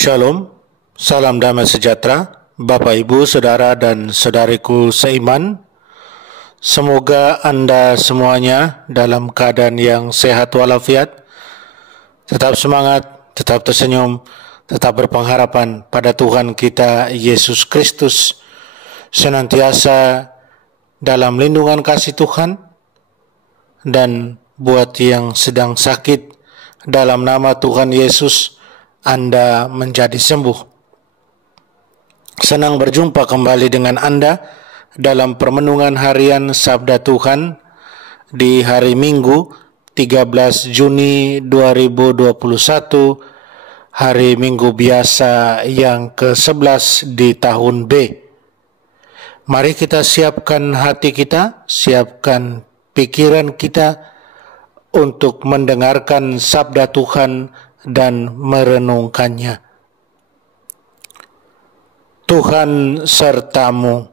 Shalom, salam damai sejahtera, Bapak Ibu, Saudara dan Saudariku seiman. Semoga Anda semuanya dalam keadaan yang sehat walafiat, tetap semangat, tetap tersenyum, tetap berpengharapan pada Tuhan kita Yesus Kristus, senantiasa dalam lindungan kasih Tuhan. Dan buat yang sedang sakit, dalam nama Tuhan Yesus, Anda menjadi sembuh. Senang berjumpa kembali dengan Anda dalam permenungan harian Sabda Tuhan di hari Minggu 13 Juni 2021, hari Minggu biasa yang ke-11 di tahun B. Mari kita siapkan hati kita, siapkan pikiran kita untuk mendengarkan Sabda Tuhan dan merenungkannya. Tuhan sertamu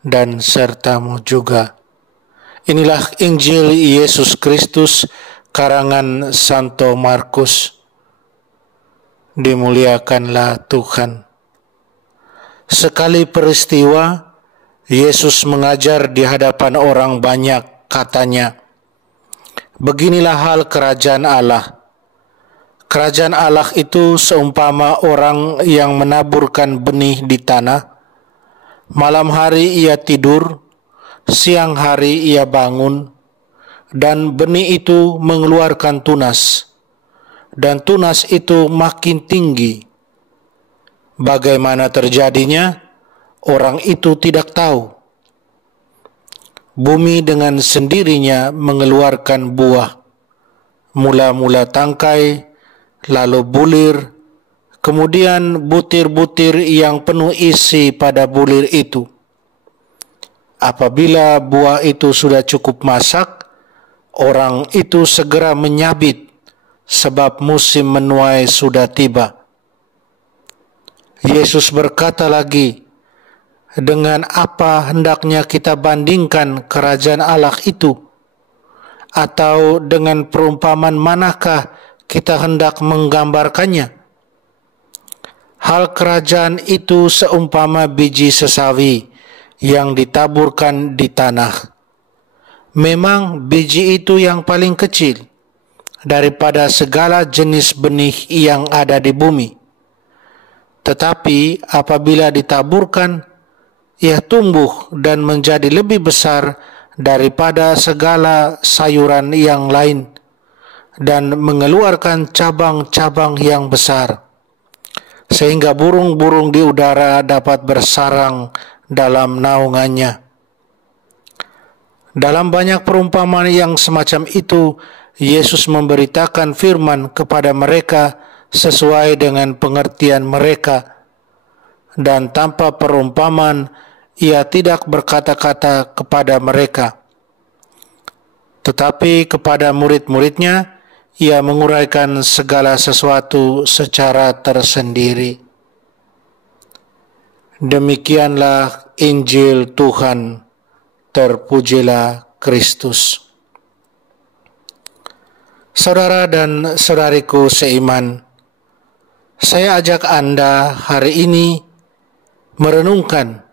dan sertamu juga. Inilah Injil Yesus Kristus karangan Santo Markus. Dimuliakanlah Tuhan. Sekali peristiwa, Yesus mengajar di hadapan orang banyak, katanya, "Beginilah hal kerajaan Allah. Kerajaan Allah itu seumpama orang yang menaburkan benih di tanah. Malam hari ia tidur, siang hari ia bangun, dan benih itu mengeluarkan tunas, dan tunas itu makin tinggi. Bagaimana terjadinya, orang itu tidak tahu. Bumi dengan sendirinya mengeluarkan buah, mula-mula tangkai, lalu bulir, kemudian butir-butir yang penuh isi pada bulir itu. Apabila buah itu sudah cukup masak, orang itu segera menyabit, sebab musim menuai sudah tiba." Yesus berkata lagi, "Dengan apa hendaknya kita bandingkan kerajaan Allah itu? Atau dengan perumpamaan manakah kita hendak menggambarkannya? Hal kerajaan itu seumpama biji sesawi yang ditaburkan di tanah. Memang biji itu yang paling kecil daripada segala jenis benih yang ada di bumi. Tetapi apabila ditaburkan, ia tumbuh dan menjadi lebih besar daripada segala sayuran yang lain, dan mengeluarkan cabang-cabang yang besar, sehingga burung-burung di udara dapat bersarang dalam naungannya." Dalam banyak perumpamaan yang semacam itu, Yesus memberitakan firman kepada mereka sesuai dengan pengertian mereka, dan tanpa perumpamaan ia tidak berkata-kata kepada mereka. Tetapi kepada murid-muridnya, ia menguraikan segala sesuatu secara tersendiri. Demikianlah Injil Tuhan. Terpujilah Kristus. Saudara dan saudariku seiman, saya ajak Anda hari ini merenungkan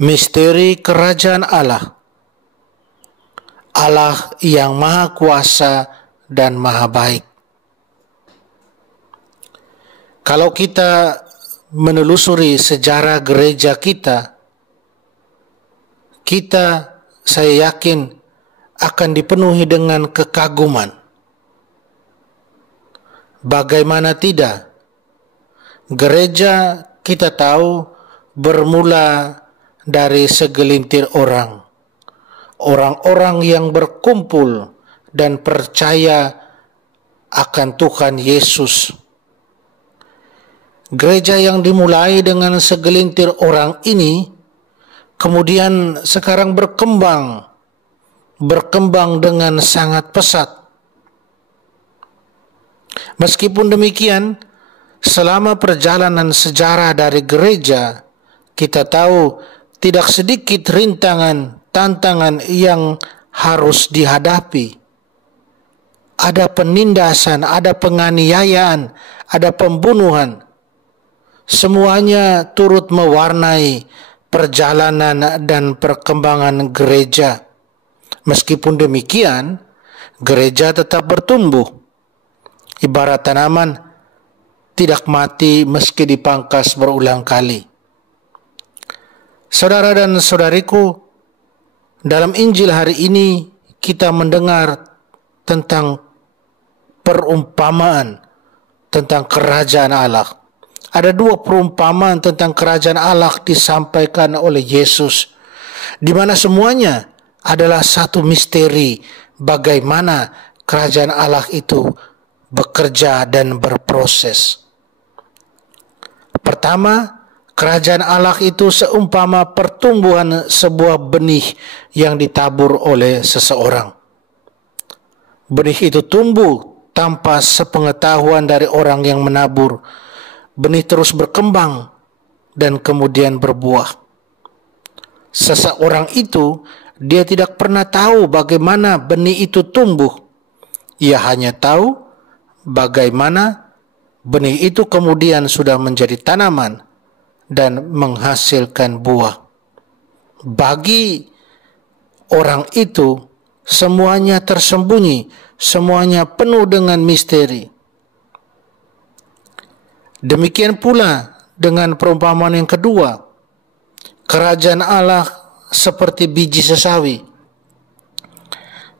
misteri kerajaan Allah. Allah yang Maha Kuasa dan Maha Baik. Kalau kita menelusuri sejarah gereja kita, saya yakin akan dipenuhi dengan kekaguman. Bagaimana tidak? Gereja kita tahu bermula dari segelintir orang. Orang-orang yang berkumpul dan percaya akan Tuhan Yesus. Gereja yang dimulai dengan segelintir orang ini kemudian sekarang berkembang dengan sangat pesat. Meskipun demikian, selama perjalanan sejarah dari gereja, kita tahu tidak sedikit rintangan, tantangan yang harus dihadapi. Ada penindasan, ada penganiayaan, ada pembunuhan, semuanya turut mewarnai perjalanan dan perkembangan gereja. Meskipun demikian, gereja tetap bertumbuh. Ibarat tanaman, tidak mati meski dipangkas berulang kali. Saudara dan saudariku, dalam Injil hari ini kita mendengar tentang perumpamaan tentang kerajaan Allah. Ada dua perumpamaan tentang kerajaan Allah disampaikan oleh Yesus, di mana semuanya adalah satu misteri bagaimana kerajaan Allah itu bekerja dan berproses. Pertama, kerajaan Allah itu seumpama pertumbuhan sebuah benih yang ditabur oleh seseorang. Benih itu tumbuh tanpa sepengetahuan dari orang yang menabur. Benih terus berkembang dan kemudian berbuah. Seseorang itu, dia tidak pernah tahu bagaimana benih itu tumbuh. Ia hanya tahu bagaimana benih itu kemudian sudah menjadi tanaman dan menghasilkan buah. Bagi orang itu, semuanya tersembunyi, semuanya penuh dengan misteri. Demikian pula dengan perumpamaan yang kedua. Kerajaan Allah seperti biji sesawi.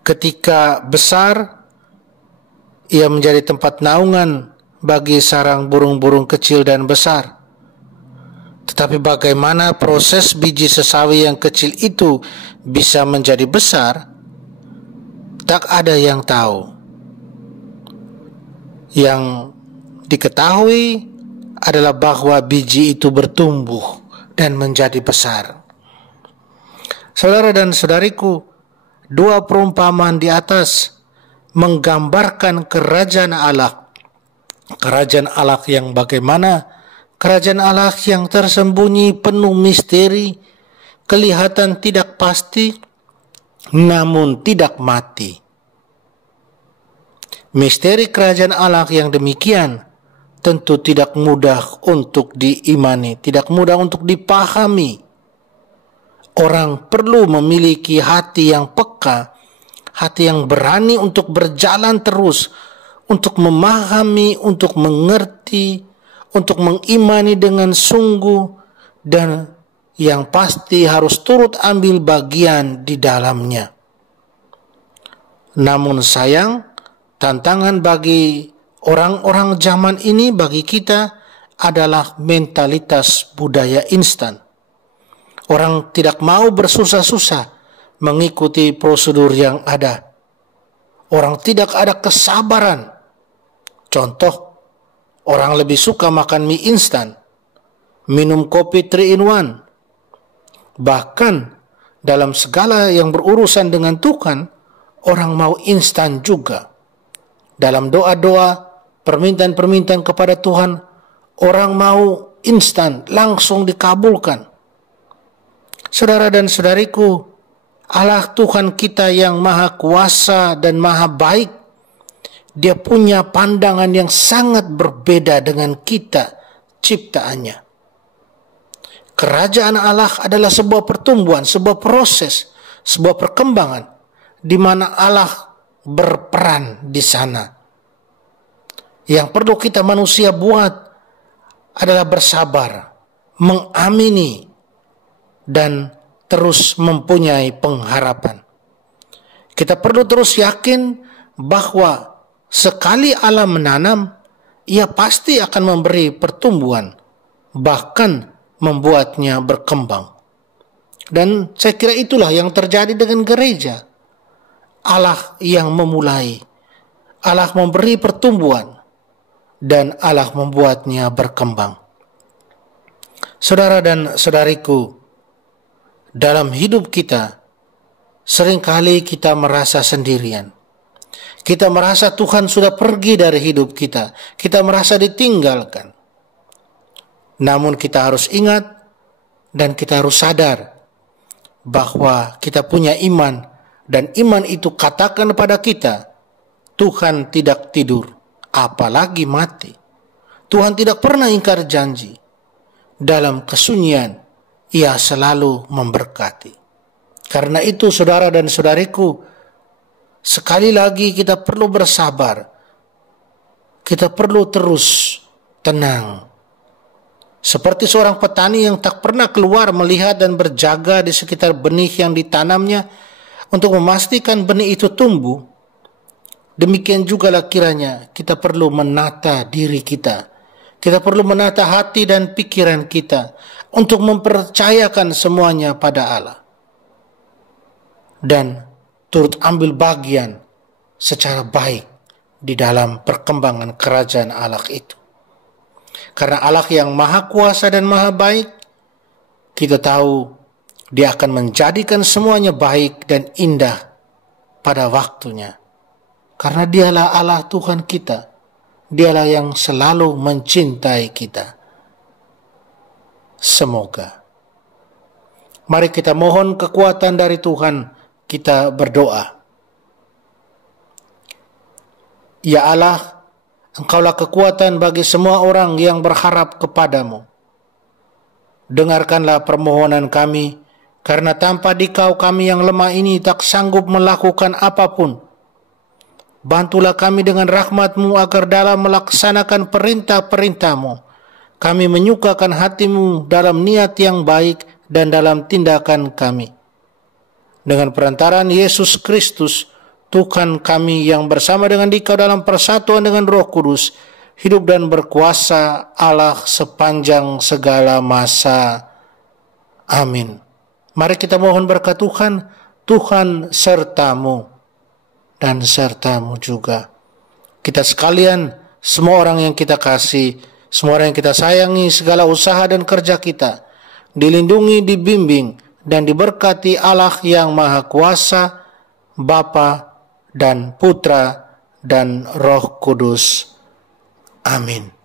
Ketika besar, ia menjadi tempat naungan bagi sarang burung-burung kecil dan besar. Tetapi bagaimana proses biji sesawi yang kecil itu bisa menjadi besar, tak ada yang tahu. Yang diketahui adalah bahwa biji itu bertumbuh dan menjadi besar. Saudara dan saudariku, dua perumpamaan di atas menggambarkan kerajaan Allah. Kerajaan Allah yang bagaimana? Kerajaan Allah yang tersembunyi, penuh misteri, kelihatan tidak pasti, namun tidak mati. Misteri kerajaan Allah yang demikian tentu tidak mudah untuk diimani, tidak mudah untuk dipahami. Orang perlu memiliki hati yang peka, hati yang berani untuk berjalan terus, untuk memahami, untuk mengerti, untuk mengimani dengan sungguh, dan yang pasti harus turut ambil bagian di dalamnya. Namun sayang, tantangan bagi orang-orang zaman ini, bagi kita, adalah mentalitas budaya instan. Orang tidak mau bersusah-susah mengikuti prosedur yang ada. Orang tidak ada kesabaran. Contoh, orang lebih suka makan mie instan, minum kopi 3 in 1. Bahkan dalam segala yang berurusan dengan Tuhan, orang mau instan juga. Dalam doa-doa, permintaan-permintaan kepada Tuhan, orang mau instan, langsung dikabulkan. Saudara dan saudariku, Allah Tuhan kita yang maha kuasa dan maha baik, Dia punya pandangan yang sangat berbeda dengan kita, ciptaannya. Kerajaan Allah adalah sebuah pertumbuhan, sebuah proses, sebuah perkembangan, di mana Allah berperan di sana. Yang perlu kita manusia buat adalah bersabar, mengamini, dan terus mempunyai pengharapan. Kita perlu terus yakin bahwa sekali Allah menanam, Ia pasti akan memberi pertumbuhan, bahkan membuatnya berkembang. Dan saya kira itulah yang terjadi dengan gereja. Allah yang memulai, Allah memberi pertumbuhan, dan Allah membuatnya berkembang. Saudara dan saudariku, dalam hidup kita, seringkali kita merasa sendirian. Kita merasa Tuhan sudah pergi dari hidup kita. Kita merasa ditinggalkan. Namun kita harus ingat dan kita harus sadar bahwa kita punya iman, dan iman itu katakan pada kita, Tuhan tidak tidur, apalagi mati. Tuhan tidak pernah ingkar janji. dalam kesunyian, Ia selalu memberkati. Karena itu saudara dan saudariku, sekali lagi kita perlu bersabar. Kita perlu terus tenang. Seperti seorang petani yang tak pernah keluar melihat dan berjaga di sekitar benih yang ditanamnya untuk memastikan benih itu tumbuh, demikian jugalah kiranya kita perlu menata diri kita. Kita perlu menata hati dan pikiran kita untuk mempercayakan semuanya pada Allah. Dan turut ambil bagian secara baik di dalam perkembangan kerajaan Allah itu. Karena Allah yang maha kuasa dan maha baik, kita tahu Dia akan menjadikan semuanya baik dan indah pada waktunya. Karena Dialah Allah Tuhan kita. Dialah yang selalu mencintai kita. Semoga. Mari kita mohon kekuatan dari Tuhan. Kita berdoa. Ya Allah, Engkaulah kekuatan bagi semua orang yang berharap kepadamu. Dengarkanlah permohonan kami, karena tanpa Dikau kami yang lemah ini tak sanggup melakukan apapun. Bantulah kami dengan rahmat-Mu agar dalam melaksanakan perintah-perintah-Mu, kami menyukakan hati-Mu dalam niat yang baik dan dalam tindakan kami. Dengan perantaraan Yesus Kristus, Tuhan kami yang bersama dengan Dikau dalam persatuan dengan Roh Kudus, hidup dan berkuasa Allah sepanjang segala masa. Amin. Mari kita mohon berkat Tuhan. Tuhan sertamu dan sertamu juga. Kita sekalian, semua orang yang kita kasih, semua orang yang kita sayangi, segala usaha dan kerja kita, dilindungi, dibimbing, dan diberkati Allah yang Maha Kuasa, Bapa dan Putra dan Roh Kudus. Amin.